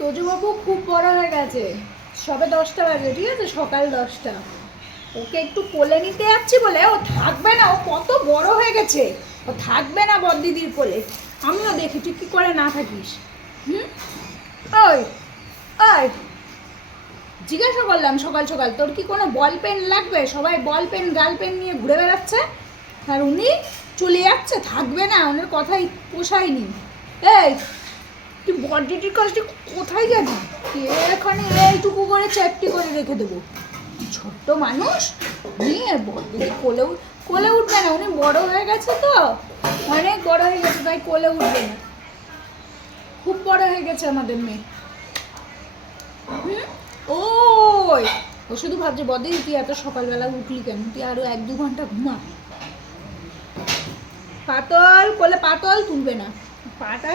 তোজবাবু খুব বড় হয়ে গেছে, সবে 10টা বাজে, ঠিক আছে, সকাল 10টা। ওকে একটু কোলে নিতে যাচ্ছি বলে ও থাকবে না, ও কত বড় হয়ে গেছে, ও থাকবে না বড়দিদির কোলে। আমিও দেখি তুই কি করে না থাকিস। হুম, ওই ওই জিজ্ঞাসা করলাম সকাল সকাল তোর কি কোনো বল পেন লাগবে, সবাই বল পেন গাল পেন নিয়ে ঘুরে বেড়াচ্ছে, আর উনি চলে যাচ্ছে, থাকবে না, ওনার কথাই পোষায়নি। এই তুই বডিটির কাজটি কোথায় যাবি? এখানে এইটুকু করে চ্যাপটি করে রেখে দেবো, ছোট্ট মানুষ নিয়ে বডিটি কোলেও কোলে উঠবে না, উনি বড় হয়ে গেছে তো, অনেক বড় হয়ে গেছে, তাই কোলে উঠবে না, খুব বড় হয়ে গেছে আমাদের মেয়ে। হুম, ওই ও শুধু ভাবছে বদি তুই এত সকালবেলা উঠলি কেন, তুই আরো 1-2 ঘন্টা ঘুমা। পাতল কোলে পাতল তুলবে না, পাটা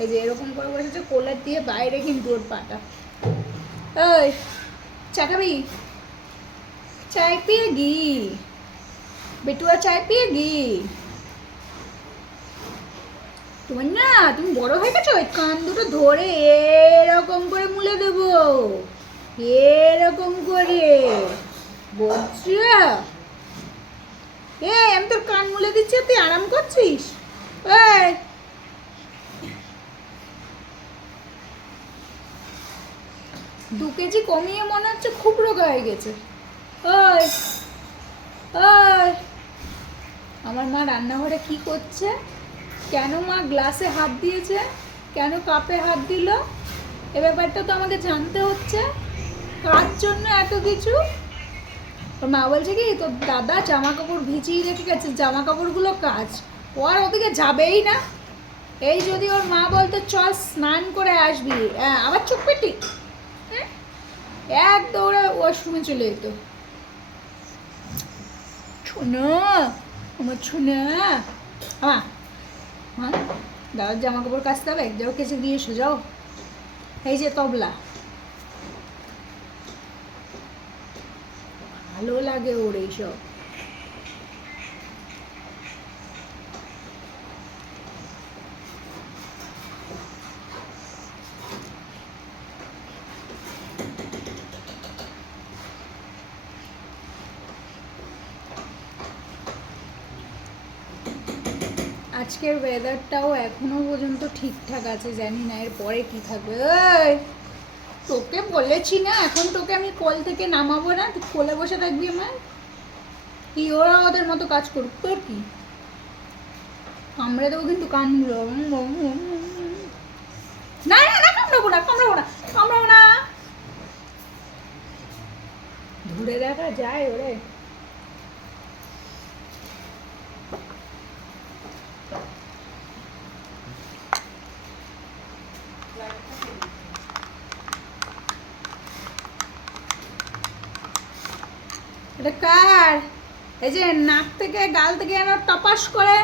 এই যে এরকম করে বসেছে, কোলের দিয়ে বাইরে কিন্তু ওর পাটা। ওই চা খাবি? চায় পিয়েগি বেটুয়া, চায় পিয়েগি? তোমার না, তুমি বড় হয়ে গেছো, ওই কান দুটো ধরে এরকম করে মুলে দেবো, এরকম করে, বুঝছো? আমি তোর কান মুলে দিচ্ছি, তুই আরাম করছিস? এই 2 কেজি কমিয়ে মনে হচ্ছে খুব রোগা হয়ে গেছে। ওই ওই আমার মা রান্নাঘরে কি করছে, কেন মা গ্লাসে হাত দিয়েছে, কেন কাপে হাত দিল, এ ব্যাপারটা তো আমাকে জানতে হচ্ছে, কার জন্য এত কিছু। ওর মা বলছে কি তোর দাদা জামা কাপড় ভিজিয়ে রেখে গেছে, জামা কাপড়গুলো কাচ, ও আর ওদিকে যাবেই না। এই যদি ওর মা বলতো চল স্নান করে আসবি, আবার চুপ পেটি, এক দৌড়ে ওয়াশরুমে চলে যেত। ছুনো আমার ছুনা, আমা হ্যাঁ দাদার জামা কাপড় কাচতে হবে, যাও কেচে দিয়ে এসো যাও। এই যে তবলা, ভালো লাগে ওর এইসব। আজকের ওয়েদারটাও এখনো পর্যন্ত ঠিকঠাক আছে, জানি না এর পরে কি থাকবে। ওই তোকে বলেছি না এখন তোকে আমি কোল থেকে নামাবো না, তুই কোলে বসে থাকবি আমার, কি ওরা ওদের মতো কাজ করুক, তোর কি? কামড়ে দেবো কিন্তু কানগুলো। না না না, কামড়াবো না কামড়াবো না কামড়াবো না, ধরে দেখা যায় ওরে। এটা কার? এই যে নাক থেকে গাল থেকে যেন টপাস করে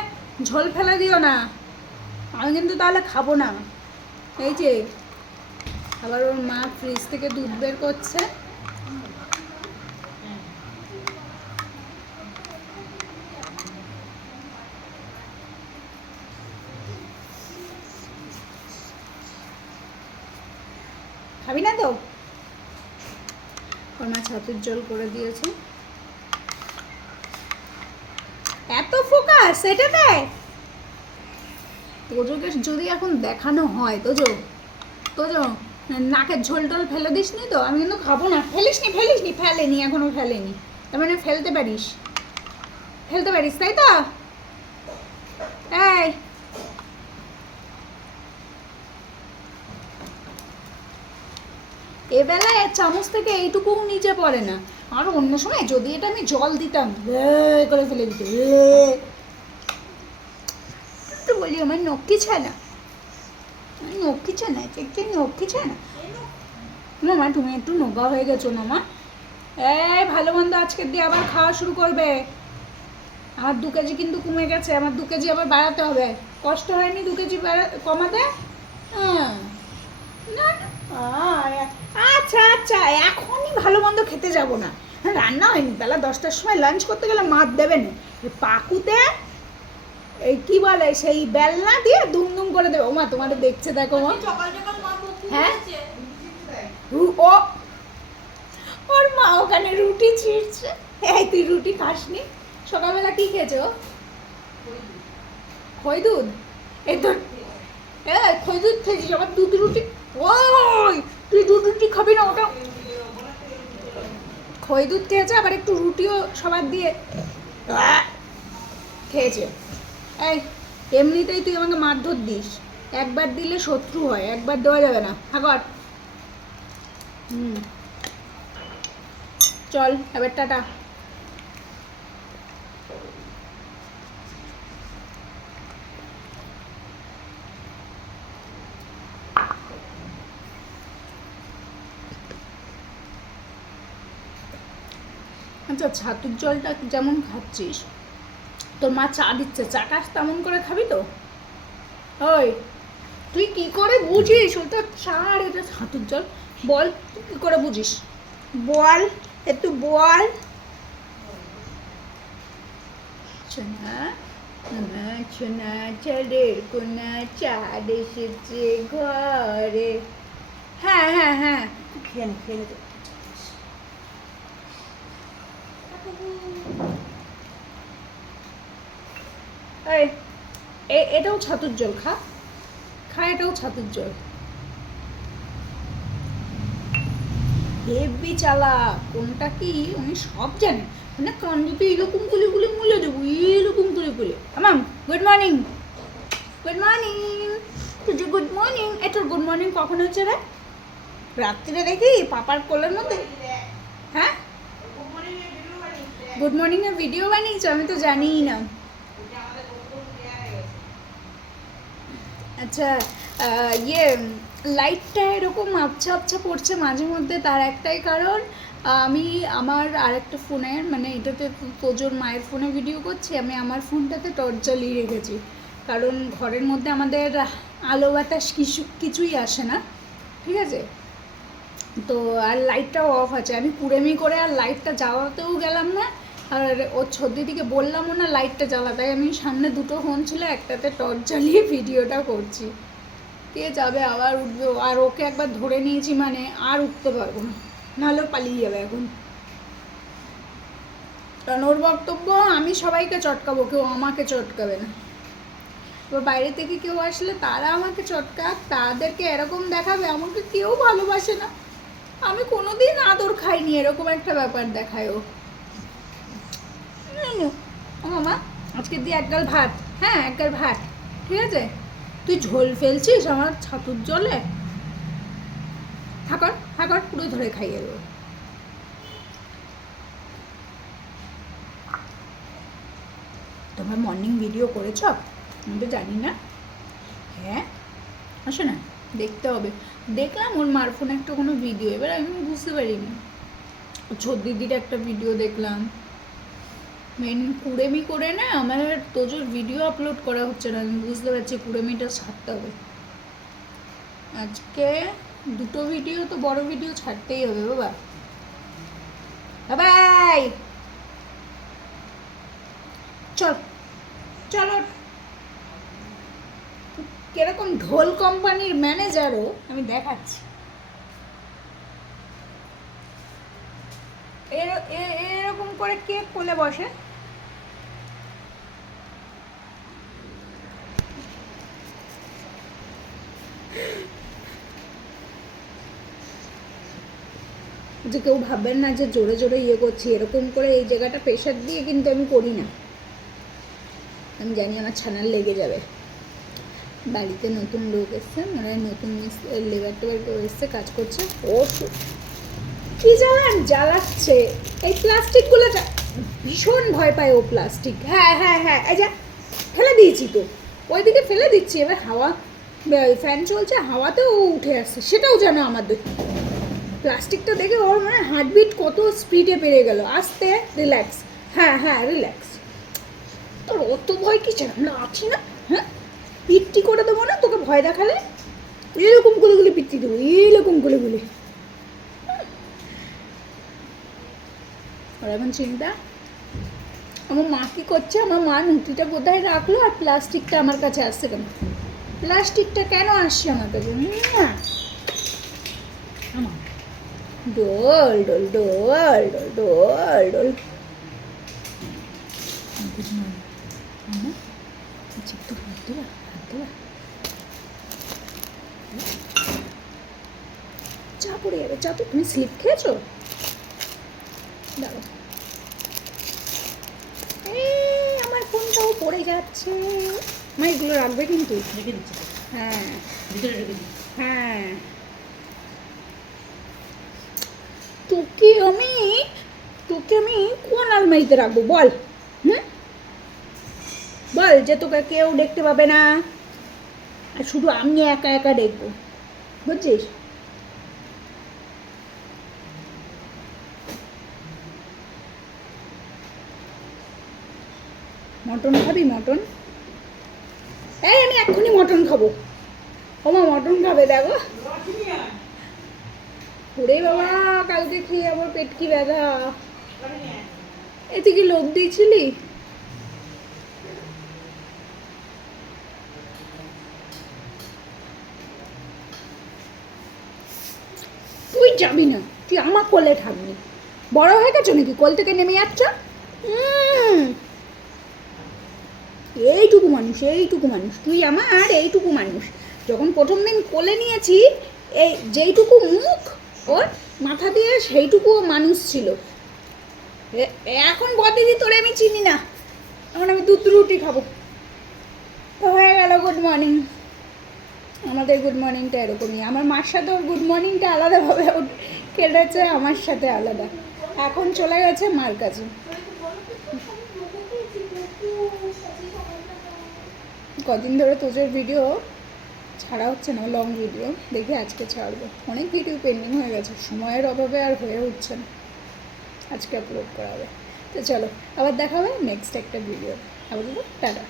ঝোল ফেলে দিও না, আমি কিন্তু তাহলে খাবো না। এই যে আবার ওর মা ফ্রিজ থেকে দুধ বের করছে, খাবি না তো? ওর মা ছাতুর জল করে দিয়েছে, এত ফোকাস এটাতে। তোজোকে যদি এখন দেখানো হয়, তোজো তোজো নাকের ঝোল টোল ফেলে দিস নি তো, আমি কিন্তু খাবো না। ফেলিসনি ফেলিসনি, ফেলেনি, এখনো ফেলেনি, তার মানে ফেলতে পারিস, ফেলতে পারিস তাই তো? এই এবেলায় চামচ থেকে এইটুকু নিচে পড়ে না, আর অন্য সময় যদি এটা আমি জল দিতাম করে ফেলে দিত। তো বলি আমার নক্কি ছানা, নক্কি ছানা, একটি নক্কি ছানা। মামা তুমি একটু নোগা হয়ে গেছো মামা। এই ভালো মন্দ আজকের দিয়ে আবার খাওয়া শুরু করবে। আমার 2 কেজি কিন্তু কমে গেছে, আমার 2 কেজি আবার বাড়াতে হবে। কষ্ট হয়নি 2 কেজি কমাতে? হ্যাঁ না আচ্ছা আচ্ছা, এখনই ভালো মন্দ খেতে যাব না, রান্না হয়নি, বেলা 10টার সময় লাঞ্চ করতে গেলে মাত দেবে না, পাকুতে এই কি বলে সেই বেলনা দিয়ে দুম দুম করে দেবে। ওমা তোমার দেখছে, দেখো মা হ্যাঁ ও ওর মা ওখানে রুটি ছিঁড়ছে। এই তুই রুটি খাসনি? সকালবেলা কি খেয়েছো? খই দুধ? এই তো খই দুধ খেয়েছিস, আবার দুধ রুটি? ওই তুই দুধ রুটি খাবি না, ওটা খই দুধ খেয়েছে, আবার একটু রুটিও সবার দিয়ে খেয়েছে। এই এমনিতেই তুই আমাকে মারধর দিস, একবার দিলে শত্রু হয়, একবার দেওয়া যাবে না। আগর চল এবার টাটা। আচ্ছা, ছাতুর জলটা যেমন খাচ্ছিস, তোর মা চা দিচ্ছে, চাটা তেমন করে খাবি তো? ওই তুই কি করে বুঝিস ওটা চা আর এটা ছাতুর জল? বল তুই কি করে বুঝিস, বল একটু বল। সোনা সোনা চাঁদের কোনা চাঁদ এসেছে ঘরে। হ্যাঁ হ্যাঁ হ্যাঁ, খেয়ে খেয়ে এটাও ছাতুর জল, খা খা, এটাও ছাতুর জল। হেব্বি চালা, কোনটা কি উনি সব জানে, মানে কান্দিতে এরকম করে বলে মুলে দেবো, এরকম করে বলে। আমাম গুড মর্নিং, গুড মর্নিং, তুই গুড মর্নিং। তোর গুড মর্নিং কখন হচ্ছে রে? রাত্রিরে দেখি পাপার কোলের মধ্যে? হ্যাঁ গুড মর্নিং এর ভিডিও বানিয়েছো? আমি তো জানিই না। আচ্ছা ইয়ে লাইটটা এরকম আবছা আবছা পড়ছে মাঝে মধ্যে, তার একটাই কারণ আমি আমার আরেকটা ফোনে, মানে এটাতে তোজোর মায়ের ফোনে ভিডিও করছি, আমি আমার ফোনটাতে টর্চ জ্বালিয়ে রেখেছি, কারণ ঘরের মধ্যে আমাদের আলো বাতাস কিছুই আসে না, ঠিক আছে? তো আর লাইটটাও অফ আছে, আমি কুড়েমি করে আর লাইটটা জ্বালাতেও গেলাম না, আর ওর দিদিকে বললামও না লাইটটা জ্বালা, তাই আমি সামনে দুটো ফোন ছিল, একটাতে টর্চ জ্বালিয়ে ভিডিওটা করছি। কে যাবে আবার উঠবে, আর ওকে একবার ধরে নিয়েছি মানে আর উঠতে পারবো না, নাহলে পালিয়ে যাবে এখন। কারণ ওর বক্তব্য আমি সবাইকে চটকাবো, কেউ আমাকে চটকাবে না। এবার বাইরে থেকে কেউ আসলে তারা আমাকে চটকাক, তাদেরকে এরকম দেখাবে আমাকে কেউ ভালোবাসে না, আমি কোনোদিন আদর খাইনি, এরকম একটা ব্যাপার দেখায় ও। মামা আজকে দিয়ে এক গাল ভাত, হ্যাঁ এক গাল ভাত, ঠিক আছে? তুই ঝোল ফেলছিস আমার ছাতুর জলে, ঠাকর ঠাকর পুরো ধরে খাইয়ে দেবো। তোমরা মর্নিং ভিডিও করেছ? আমি তো জানি না। হ্যাঁ আসো না, দেখতে হবে। দেখলাম ওর মার ফোনে একটা কোনো ভিডিও, এবার আমি বুঝতে পারিনি, ছোট দিদির একটা ভিডিও দেখলাম, মেন কুড়েমি করে না আমার তোজোর ভিডিও আপলোড করা হচ্ছে না, আমি বুঝতে পারছি কুড়েমিটা ছাড়তে হবে। আজকে দুটো ভিডিও তো বড় ভিডিও ছাড়তেই হবে বাবা। বাবাই চল চলো, কিরকম ঢোল কোম্পানির ম্যানেজারও আমি দেখাচ্ছি। এরকম করে কে কোলে বসে? যে কেউ ভাববেন না যে জোরে জোরে ইয়ে করছি, এরকম করে এই জায়গাটা প্রেশার দিয়ে কিন্তু আমি করি না, আমি জানি আমার ছানার লেগে যাবে। বাড়িতে নতুন লোক এসছে, মানে নতুন লেবার টেবার কেউ এসছে, কাজ করছে, ও কি জ্বালাচ্ছে এই প্লাস্টিকগুলো, ভীষণ ভয় পায় ও প্লাস্টিক। হ্যাঁ হ্যাঁ হ্যাঁ, এই যা ফেলে দিয়েছি তো, ওইদিকে ফেলে দিচ্ছি, এবার হাওয়া ফ্যান চলছে, হাওয়াতেও ও উঠে আসছে, সেটাও যেন আমাদের প্লাস্টিকটা দেখে ওর মানে হার্টবিট কত স্পিডে বেড়ে গেল। আস্তে, রিল্যাক্স, হ্যাঁ হ্যাঁ রিল্যাক্স। তোর অত ভয় কিসের, আমরা আছি না? হ্যাঁ পিট্টি করে দেবো না তোকে ভয় দেখালে, এরকম গুলি পিট্টি দেবো, এরকম গুলি। আর এখন চিন্তা আমার মা কী করছে, আমার মা নুটিটা কোথায় রাখলো, আর প্লাস্টিকটা আমার কাছে আসছে কেন, প্লাস্টিকটা কেন আসছে আমার কাছে? ডোল ডোল ডোল ডোল ডোল ডোল। গুড মর্নিং আচ্ছা একটু হাত দেওয়া হাত দেওয়া, চা পড়ে যাবে, চা তো তুমি স্লিপ খেয়েছো? দাঁড়ো, আমার ফোনটাও পড়ে যাচ্ছে। মা এগুলো রাখবে কিন্তু, রেখে দিচ্ছি তো। হ্যাঁ ভিতরে রেখে দিই। হ্যাঁ। তোকে আমি কোন আলমারিতে রাখবো বল? হুম, বল যে তোকে কেউ দেখতে পাবে না, আর শুধু আমি একা একা দেখবো, বুঝছিস? মটন খাবি? মটন, এই আমি এক্ষুনি মটন খাবো। ওমা মটন খাবে, দেখো। ওরে বাবা, কালকে খেয়ে আমার পেট কি ব্যথা। এতে কি লোভ দিয়েছিলি? তুই যাবি না, তুই আমার কোলে থাকবি। বড় হয়ে গেছো নাকি কোল থেকে নেমে যাচ্ছ? এইটুকু মানুষ, এইটুকু মানুষ তুই আমার, এইটুকু মানুষ। যখন প্রথম দিন কোলে নিয়েছি, এই যেইটুকু মুখ ওর মাথা দিয়ে সেইটুকু মানুষ ছিল। এখন বদিদি তোরে আমি চিনি না, এখন আমি দুধ রুটি খাবো। তো হয়ে গেল গুড মর্নিং। আমাদের গুড মর্নিংটা এরকমই, আমার মার সাথে ওর গুড মর্নিংটা আলাদাভাবে কেটেছে, আমার সাথে আলাদা। এখন চলে গেছে মার কাছে। কদিন ধরে তোজোর ভিডিও ছাড়া হচ্ছে না, লং ভিডিও, দেখি আজকে ছাড়বো। অনেক ভিডিও পেন্ডিং হয়ে গেছে, সময়ের অভাবে আর হয়ে উঠছে না। আজকে আপলোড করা হবে। তো চলো, আবার দেখা হবে নেক্সট একটা ভিডিও। আবার টাটা।